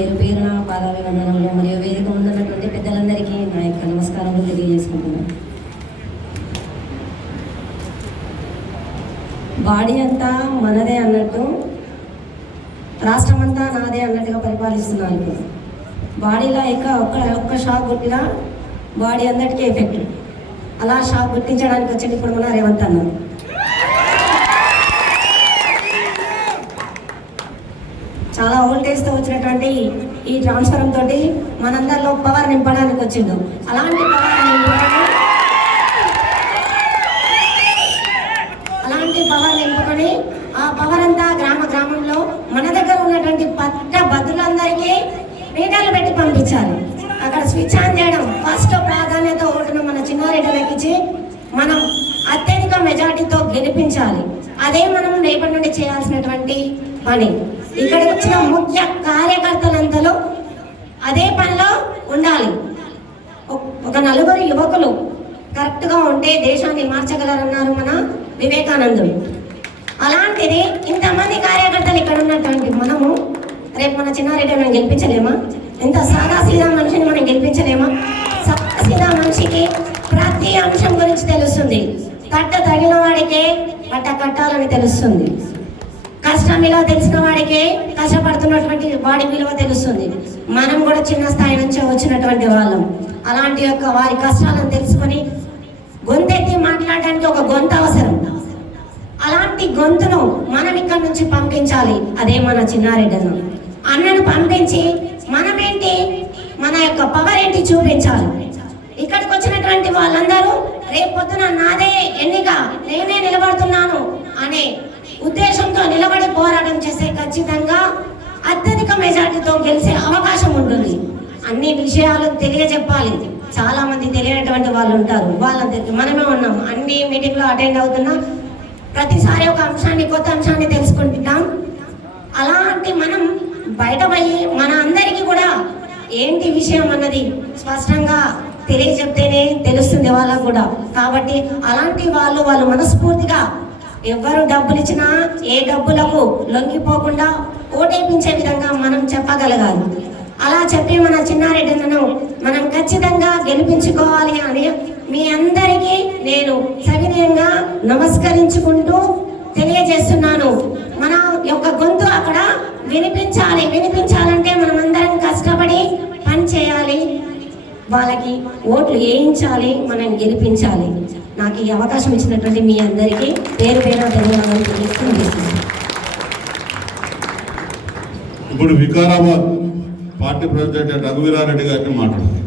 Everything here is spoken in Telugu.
పేరున పాదాభివందనములు మరియు వేదిక ముందున్నటువంటి పెద్దలందరికీ నా యొక్క నమస్కారములు తెలియజేసుకుంటున్నాను. బాడీ అంతా మనదే అన్నట్టు, రాష్ట్రమంతా నాదే అన్నట్టుగా పరిపాలిస్తున్నారు. బాడీలో ఒక్క షాక్ కొట్టినా బాడీ అందరికీ ఎఫెక్ట్. అలా షాక్ గుర్తించడానికి వచ్చి ఇప్పుడు మన రేవంత్ అన్నారు. చాలా ఓల్టేజ్తో వచ్చినటువంటి ఈ ట్రాన్స్ఫరం తోటి మనందరిలో పవర్ నింపడానికి వచ్చిండు. అలాంటి పవర్ నింపుకొని ఆ పవర్ అంతా గ్రామంలో మన దగ్గర ఉన్నటువంటి భద్రులందరికీ మీటర్లు పెట్టి పంపించాలి. అక్కడ స్విచ్ ఆన్ చేయడం, ఫస్ట్ ప్రాధాన్యత ఓటును మన చిన్నారెడ్డి ఎక్కించి మనం అత్యధిక మెజార్టీతో గెలిపించాలి. అదే మనం రేపటి నుండి చేయాల్సినటువంటి పని. ఇక్కడికి వచ్చిన ముఖ్య కార్యకర్తలందరూ అదే పనిలో ఉండాలి. ఒక నలుగురు యువకులు కరెక్ట్గా ఉంటే దేశాన్ని మార్చగలరన్నారు మన వివేకానందుడు. అలాంటిది ఇంతమంది కార్యకర్తలు ఇక్కడ ఉన్నటువంటి మనము రేపు మన చిన్నారెడ్డి మనం గెలిపించలేమా? ఇంత సాదాసీదా మనిషిని మనం గెలిపించలేమా? సాదాసీదా మనిషికి ప్రతి అంశం గురించి తెలుస్తుంది. తగిన వాడికే బట్ట కట్టాలని తెలుస్తుంది. కష్టం విలువ తెలిసిన వాడికే కష్టపడుతున్నటువంటి వాడి విలువ తెలుస్తుంది. మనం కూడా చిన్న స్థాయి నుంచి వచ్చినటువంటి వాళ్ళం. అలాంటి వారి కష్టాలను తెలుసుకొని గొంతెత్తి మాట్లాడడానికి ఒక గొంతు అవసరం. అలాంటి గొంతును మనం ఇక్కడ నుంచి పంపించాలి. అదే మన చిన్నారెడ్డి అన్నను పంపించి మనమేంటి, మన యొక్క పవర్ ఏంటి చూపించాలి. ఇక్కడికి వచ్చినటువంటి వాళ్ళందరూ రేపు పొద్దున నాదే ఎన్నిక, నేనే నిలబడుతున్నాను అనే ఉద్దేశంతో నిలబడి పోరాటం చేస్తే ఖచ్చితంగా అత్యధిక మెజార్టీతో గెలిచే అవకాశం ఉంటుంది. అన్ని విషయాలు తెలియజెప్పాలి. చాలా మంది తెలియనటువంటి వాళ్ళు ఉంటారు. వాళ్ళందరికీ మనమే ఉన్నాం. అన్ని మీటింగ్లో అటెండ్ అవుతున్నా ప్రతిసారి ఒక అంశాన్ని, కొత్త అంశాన్ని తెలుసుకుంటున్నాం. అలాంటి మనం బయట పోయి మన అందరికీ కూడా ఏంటి విషయం అన్నది స్పష్టంగా తెలియజెప్తేనే తెలుస్తుంది వాళ్ళకు కూడా. కాబట్టి అలాంటి వాళ్ళు మనస్ఫూర్తిగా ఎవరు డబ్బులు ఇచ్చినా ఏ డబ్బులకు లొంగిపోకుండా ఓటేపించే విధంగా మనం చెప్పగలగాలి. అలా చెప్పి మన చిన్నారెడ్డిను మనం ఖచ్చితంగా గెలిపించుకోవాలి అని మీ అందరికీ నేను సవినయంగా నమస్కరించుకుంటూ తెలియజేస్తున్నాను. మన యొక్క గొంతు అక్కడ వినిపించాలంటే మనం అందరం కష్టపడి పని చేయాలి. వాళ్ళకి ఓట్లు వేయించాలి, మనం గెలిపించాలి. నాకు ఈ అవకాశం ఇచ్చినటువంటి మీ అందరికీ పేరు ధన్యవాదాలు తెలియజేస్తున్నాను. ఇప్పుడు వికారాబాద్ పార్టీ ప్రెసిడెంట్ రఘువీరారెడ్డి గారిని మాట్లాడుతున్నాను.